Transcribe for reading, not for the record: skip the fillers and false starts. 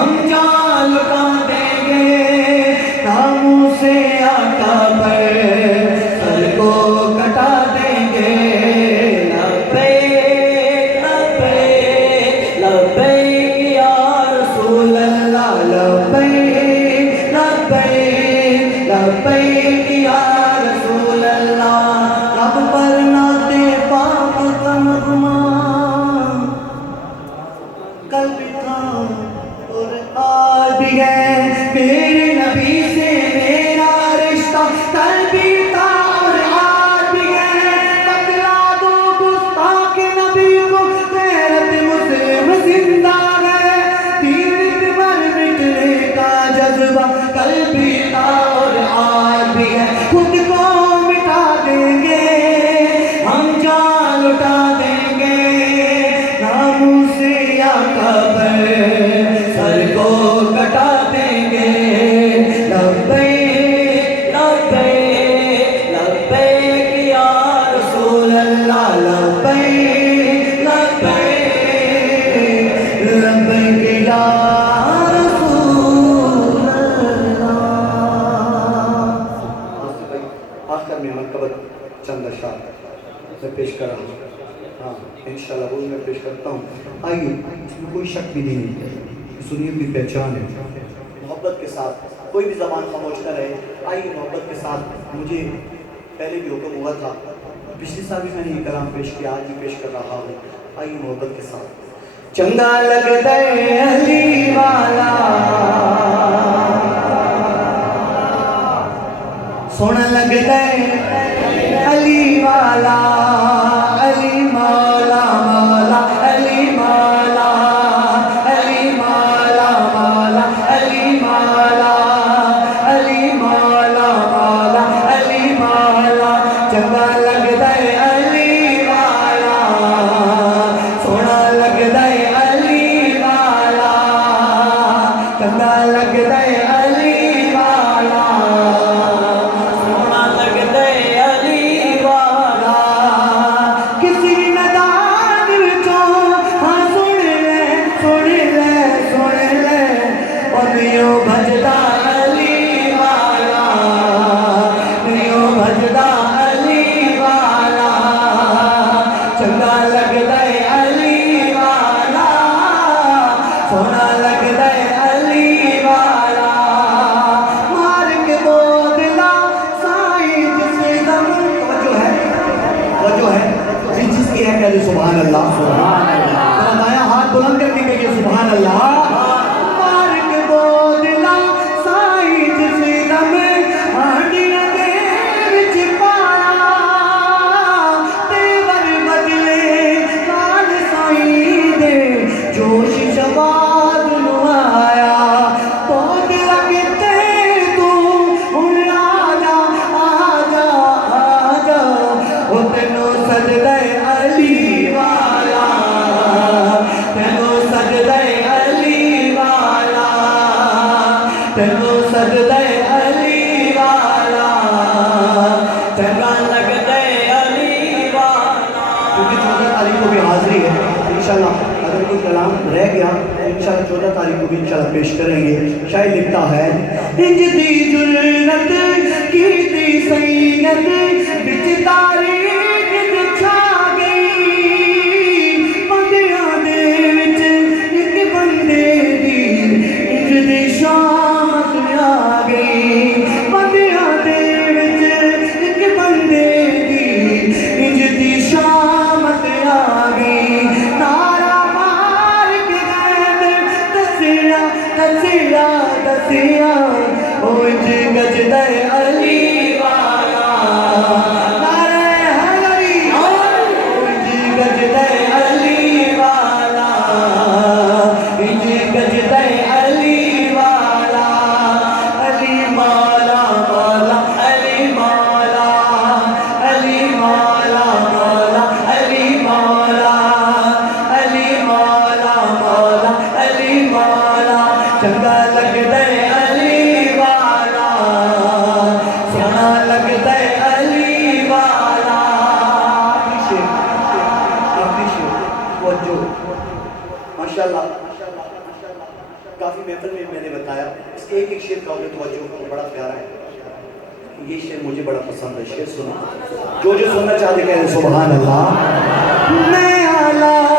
ہم جان لٹا دیں گے ناموں سے آقا پر سر کو کٹا دیں گے لبیک لبیک لبیک یا رسول اللہ لبیک لبیک لبیک یا رسول اللہ رب پر نعت پاک کا نغمہ کل بھی تھا اور آج بھی ہے میرے نبی سے میرا رشتہ کل بھی تھا اور آج بھی ہے بتلا دو گستاخ نبی کو غیرت مسلم زندہ ہے دین پر مٹنے کا جذبہ کل بھی تھا اور آج بھی ہے خود کو مٹا دیں گے ہم جان لٹا دیں گے ناموں سے آقا پر سر کو کٹا دیں گے لبیک لبیک لبیک یا رسول اللہ لبیک لبیک لبیک یا رسول اللہ آخر میں منقبت چند اشعار میں پیش کر رہا ہوں ہاں انشاءاللہ روز میں پیش کرتا ہوں آئیے اس میں کوئی شک بھی نہیں سنیت کی پہچان ہے محبت کے ساتھ کوئی بھی زبان خاموش نہ رہے آئیے محبت کے ساتھ مجھے پہلے بھی حکم ہوا تھا پچھلی سال بھی میں نے یہ کلام پیش کیا آج بھی پیش کر رہا ہوں آئیے محبت کے ساتھ چنگا لگتا ہے علی والا سونا لگتا ہے علی والا علی مولا مولا علی مولا علی مولا مولا علی مولا علی مولا مولا علی مولا چنگا لگتا ہے علی والا سونا لگتا ہے علی والا چنگا لگتا ہے علی والا سونا لگتا ہے علی والا کسی ندان وچوں ہاں سن لے اور نیو بھجدا علی والا نیو بھجدا علی والا چنگا لگدا ہے علی والا سونا لگدا ہے علی والا مار کے دو دلا سائی جس دم توجہ ہے جس کی ہے کہہ سبحان اللہ سبحان اللہ دایا ہاتھ بلند کر کے کہیے سبحان اللہ مار کے دو دلا سائی جس دم ہانڈیاں دے وچ پایا تیور بدلے کال سائی دے جوش شباب نو آیا پود لگتے تو ہن آجا آجا آجا او تینوں سجدہ علی والا تینوں سجدہ علی والا تینوں سجدہ علی والا چنگا لگتا ہے علی والا کیونکہ 14 تاریخ کو بھی حاضری ہے انشاءاللہ اگر کوئی کلام رہ گیا انشاءاللہ 14 تاریخ کو بھی انشاءاللہ پیش کریں گے شاید لکھتا ہے انج دی جرت کی دی سید بچ تاریخ دکھا گئی بندیاں دے وچ ایک بندے دی انج دی شامت آ گئی بندیاں دے وچ ایک بندے دی انج دی شامت آ گئی نعرہ مار کے غیب دسیا دسیا دسیا او انج گجدہ علی والا نعرہ حیدری او انج گجدہ علی والا انج گجدہ علی والا علی مولا مولا علی مولا علی مولا مولا علی مولا علی مولا مولا علی مولا چنگا لگتا ہے علی والا سونا لگتا ہے علی والا توجہ ماشاءاللہ کافی محفل میں میں نے بتایا اس کے ایک شعر کا توجہ کرو، بڑا پیارا ہے، یہ شعر مجھے بڑا پسند ہے، شعر سنو، جو سننا چاہتے کہہ رہے سبحان اللہ۔ میں اعلیٰ